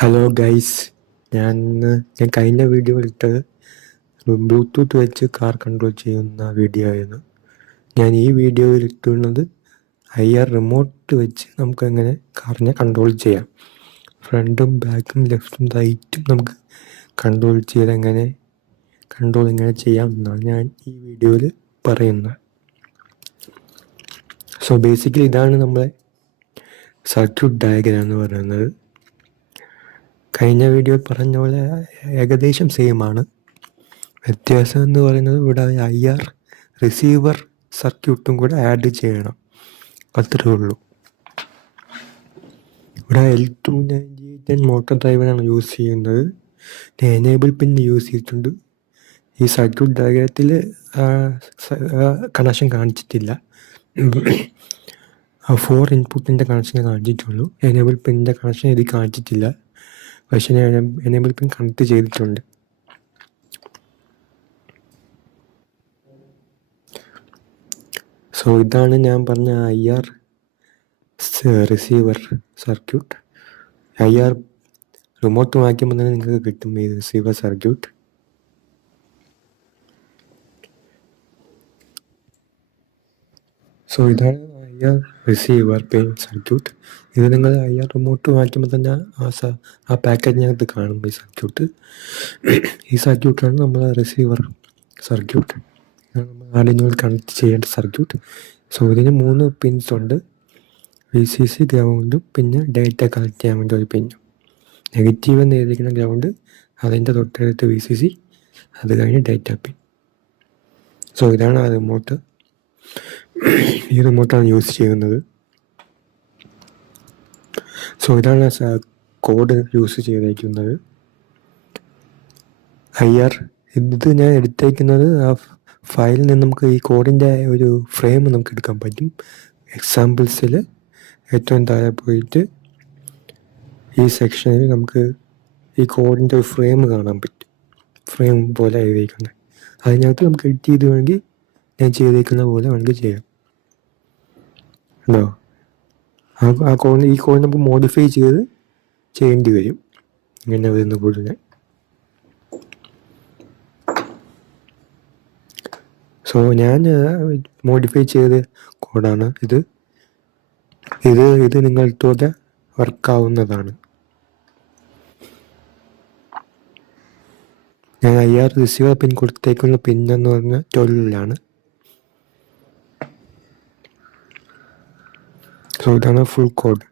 Hello guys, ഞാൻ കഴിഞ്ഞ video ഇട്ടത് ബ്ലൂടൂത്ത് വെച്ച് കാർ കൺട്രോൾ ചെയ്യുന്ന വീഡിയോ ആയിരുന്നു. ഞാൻ ഈ വീഡിയോയിൽ ഇട്ടുള്ളത് IR റിമോട്ട് വെച്ച് നമുക്ക് എങ്ങനെ കാറിനെ കൺട്രോൾ ചെയ്യാം. ഫ്രണ്ടും ബാക്കും ലെഫ്റ്റും റൈറ്റും നമുക്ക് കൺട്രോൾ എങ്ങനെ ചെയ്യാം എന്നാണ് ഞാൻ ഈ വീഡിയോയിൽ പറയുന്നത്. സോ ബേസിക്കലി ഇതാണ് നമ്മളെ സർക്യൂട്ട് ഡയഗ്രാം എന്ന് പറയുന്നത്. കഴിഞ്ഞ വീഡിയോയിൽ പറഞ്ഞ പോലെ ഏകദേശം സെയിമാണ്. വ്യത്യാസം എന്ന് പറയുന്നത് ഇവിടെ IR റിസീവർ സർക്യൂട്ടും കൂടെ ആഡ് ചെയ്യണം, അത്രേ ഉള്ളൂ. ഇവിടെ L298 മോട്ടോർ ഡ്രൈവറാണ് യൂസ് ചെയ്യുന്നത്. എനേബിൾ പിൻ യൂസ് ചെയ്തിട്ടുണ്ട്. ഈ സർക്യൂട്ട് ഡയഗ്രത്തിൽ കണക്ഷൻ കാണിച്ചിട്ടില്ല. 4 ഇൻപുട്ടിൻ്റെ കണക്ഷൻ കാണിച്ചിട്ടുള്ളൂ. എനേബിൾ പിന്നിൻ്റെ കണക്ഷൻ ഇത് കാണിച്ചിട്ടില്ല. പക്ഷേ ഞാൻ എനേബിൾ പിൻ കണക്ട് ചെയ്തിട്ടുണ്ട്. സോ ഇതാണ് ഞാൻ പറഞ്ഞ IR receiver circuit. IR remote വായിക്കുമ്പോൾ തന്നെ നിങ്ങൾക്ക് കിട്ടും ഈ റിസീവർ സർക്യൂട്ട്. സോ ഇതാണ് IR റിസീവർ പിൻ സർക്യൂട്ട്. ഇത് നിങ്ങൾ IR റിമോട്ട് വായിക്കുമ്പോൾ തന്നെ ആ പാക്കേജിനകത്ത് കാണും ഈ സർക്യൂട്ട്. ഈ സർക്യൂട്ടാണ് നമ്മൾ റിസീവർ സർക്യൂട്ട്, നമ്മൾ ആദ്യം കണക്ട് ചെയ്യേണ്ട സർക്യൂട്ട്. സോ ഇതിന് 3 പിൻസ് ഉണ്ട്. VCC, ഗ്രൗണ്ടും പിന്നെ ഡേറ്റ കണക്ട് ചെയ്യാൻ വേണ്ടി ഒരു പിന്നും. നെഗറ്റീവ് എന്ന് എഴുതിയിരിക്കുന്ന ഗ്രൗണ്ട്, അതിൻ്റെ തൊട്ടടുത്ത് VCC, അത് കഴിഞ്ഞ് ഡേറ്റ പിൻ. സോ ഇതാണ് ആ റിമോട്ട്. ഈ റിമോട്ടാണ് യൂസ് ചെയ്യുന്നത്. സോ ഇതാണ് കോഡ് യൂസ് ചെയ്തേക്കുന്നത്. IR ഇത് ഞാൻ എടുത്തേക്കുന്നത് ആ ഫയലിൽ നിന്ന് നമുക്ക് ഈ കോഡിൻ്റെ ഒരു ഫ്രെയിം നമുക്ക് എടുക്കാൻ പറ്റും. എക്സാമ്പിൾസിൽ ഏറ്റവും താഴെ പോയിട്ട് ഈ സെക്ഷനിൽ നമുക്ക് ഈ കോഡിൻ്റെ ഒരു ഫ്രെയിം കാണാൻ പറ്റും. ഫ്രെയിം പോലെ എഴുതിയിരിക്കുന്നത്. അതിനകത്ത് നമുക്ക് എഡിറ്റ് ചെയ്ത് വേണമെങ്കിൽ ഞാൻ ചെയ്തേക്കുന്ന പോലെ വേണമെങ്കിൽ ചെയ്യാം. ഉണ്ടോ? ഈ കോഡ് നമുക്ക് മോഡിഫൈ ചെയ്യേണ്ടി വരും. ഇങ്ങനെ വരുന്ന കോഡിനെ. സോ ഞാൻ മോഡിഫൈ ചെയ്ത കോഡാണ് ഇത്. നിങ്ങൾത്തോടെ വർക്കാവുന്നതാണ്. ഞാൻ IR റിസീവർ പിൻ കൊടുത്തേക്കുന്ന പിന്നെന്ന് പറഞ്ഞാൽ 12 സോ ഇതാണ് ഫുൾ കോഡ്.